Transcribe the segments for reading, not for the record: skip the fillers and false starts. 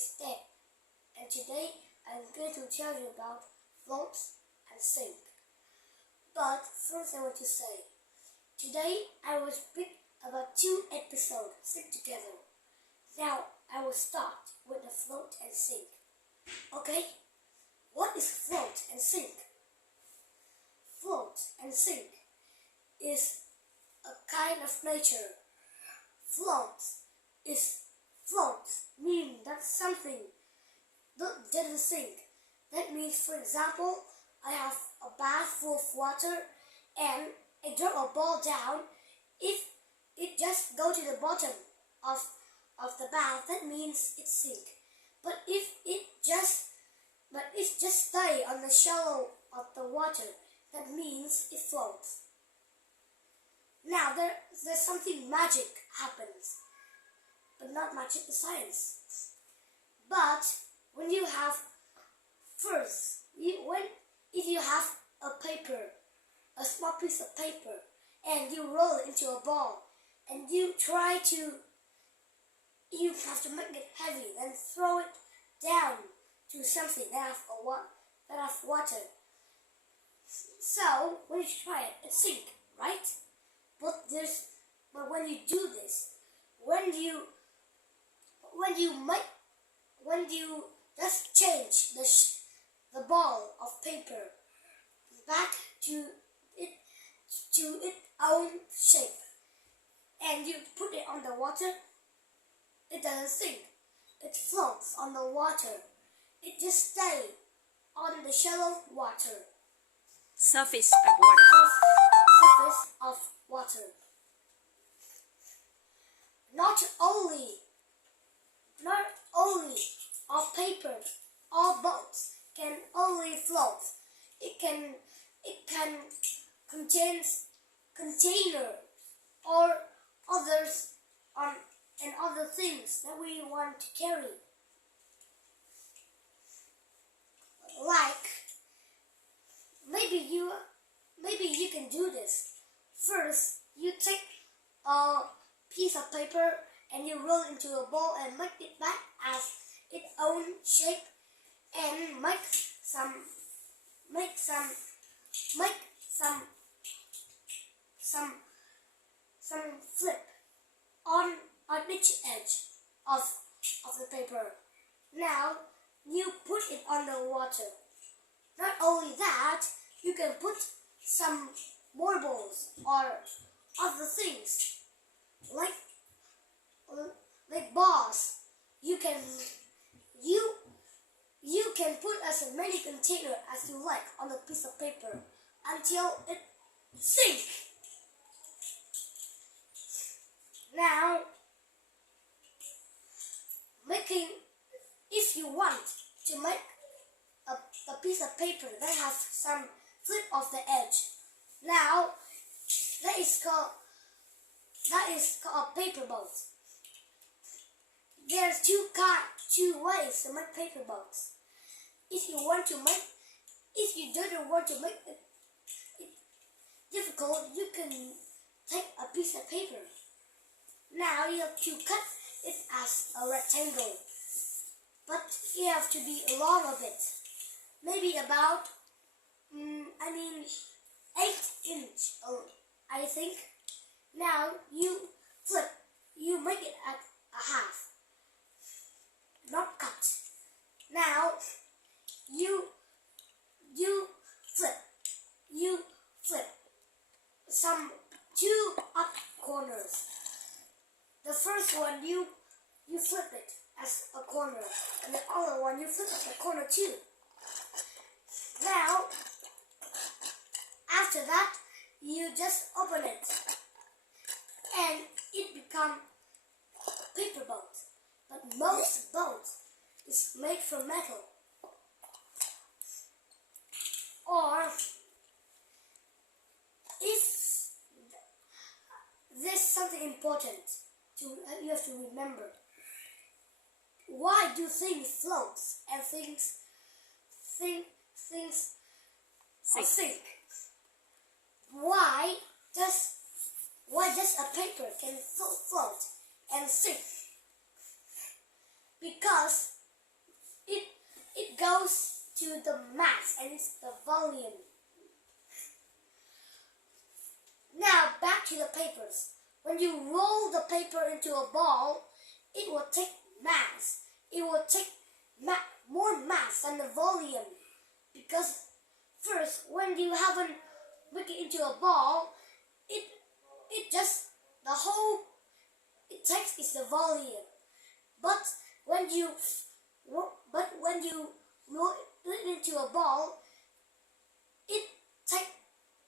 is Ted, and today I'm going to tell you about floats and sink. But first I want to say, today I will speak about 2 episodes stick together. Now I will start with the float and sink. Okay, what is float and sink? Float and sink is a kind of nature. Floats mean that something doesn't sink. That means, for example, I have a bath full of water and I drop a ball down. If it just go to the bottom of the bath, that means it sink. But if it just stay on the shallow of the water, that means it floats. Now there's something magic happens, but not magic in science. But when you have if you have a small piece of paper, and you roll it into a ball, and you have to make it heavy, then throw it down to something that have water. So when you try it, it sinks, right? But when you do this, when you just change the ball of paper back to its own shape, and you put it on the water, it doesn't sink. It floats on the water. It just stays on the shallow water. Surface of water. Surface of water. Not only our paper, our boats can only float. It can contain containers or others and other things that we want to carry. Like maybe you can do this. First, you take a piece of paper and you roll it into a ball and make it back as its own shape, and make some flip on each edge of the paper. Now you put it on the water. Not only that, you can put some marbles or other things like balls. You can put as many containers as you like on a piece of paper until it sinks. Now, if you want to make a piece of paper that has some flip off the edge, now that is called a paper boat. There's two ways to make paper boats. If you don't want to make it difficult, you can take a piece of paper. Now you have to cut it as a rectangle, but you have to be long a bit, maybe about 8 inch, I think. Now you make it at a half, not cut. Now you flip some 2 up corners. The first one you flip it as a corner, and the other one you flip as a corner too. Now after that, you just open it and it becomes paper boat. But most boats is made from metal. Or if there's something important you have to remember. Why do things float and things sink? Why just a paper can float and sink? Because goes to the mass, and it's the volume. Now back to the papers. When you roll the paper into a ball, it will take mass. It will take more mass than the volume. Because first, when you haven't make it into a ball, it just the whole it takes is the volume. But when you roll it into a ball,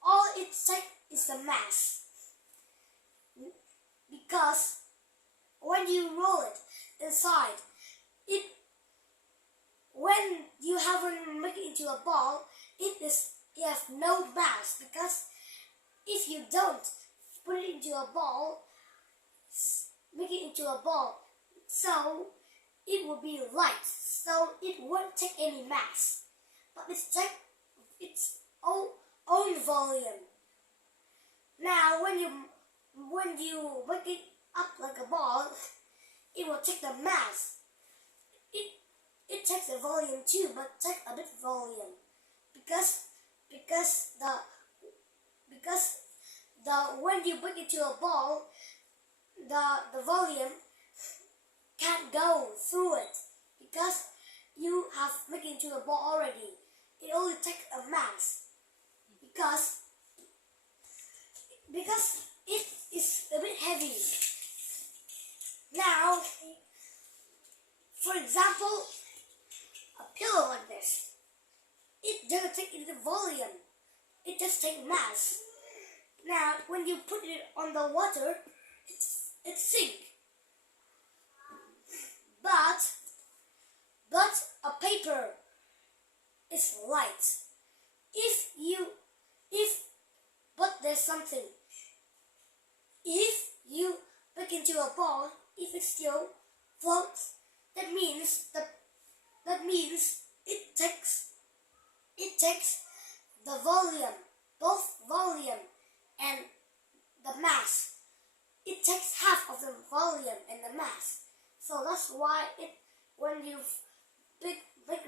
all it takes is the mass. Because when you roll it inside, when you haven't make it into a ball, it has no mass. Because if you don't put it into a ball, make it into a ball, so it will be light, so it won't take any mass, but it's take its own volume. Now when you make it up like a ball, it will take the mass. It takes the volume too, but take a bit volume, because when you put it to a ball, the volume can't go through it, because you have made it into a ball already. It only takes a mass, because it is a bit heavy. Now, for example, a pillow like this, it doesn't take any volume, it just takes mass. Now, when you put it on the water, it sinks. But a paper is light. But there's something. If you make into a ball, if it still floats, that means it takes the volume, both volume and the mass. It takes half of the volume and the mass. So that's why when you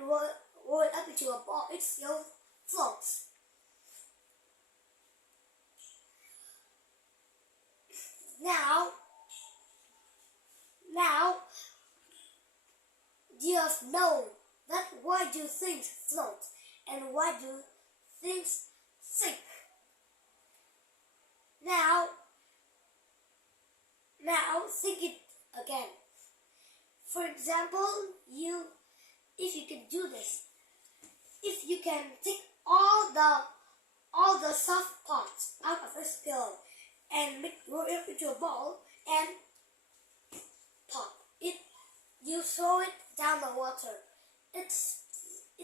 roll it up into a ball, it still floats. Now you have known that why do things float and why do things sink. Now think it again. For example, if you can do this, if you can take all the soft parts out of this pillow and roll it into a ball and pop it, you throw it down the water, it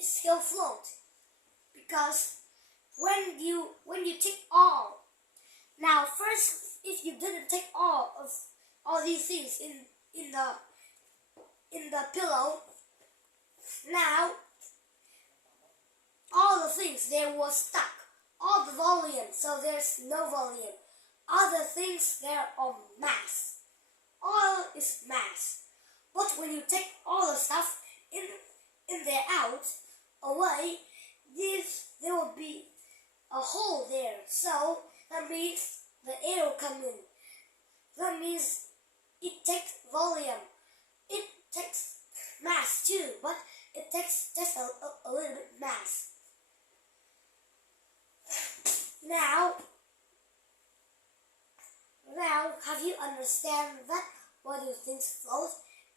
still float, because when you take all. Now first, if you didn't take all these things in the pillow, now all the things there was stuck, all the volume, so there's no volume. Other things there are mass. All is mass. But when you take all the stuff in there out away, there will be a hole there. So that means the air will come in. That means it takes volume. It takes mass too, but it takes just a little bit mass. Now have you understand that why do things float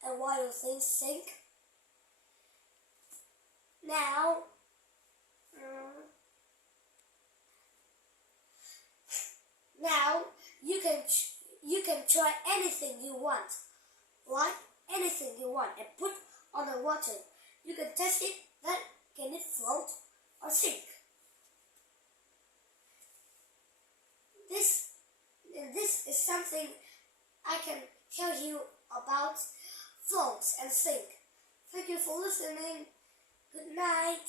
and why do things sink? Now you can try anything you want, like anything you want, and put on the water. You can test it, that can it float or sink. This is something I can tell you about floats and sink. Thank you for listening. Good night.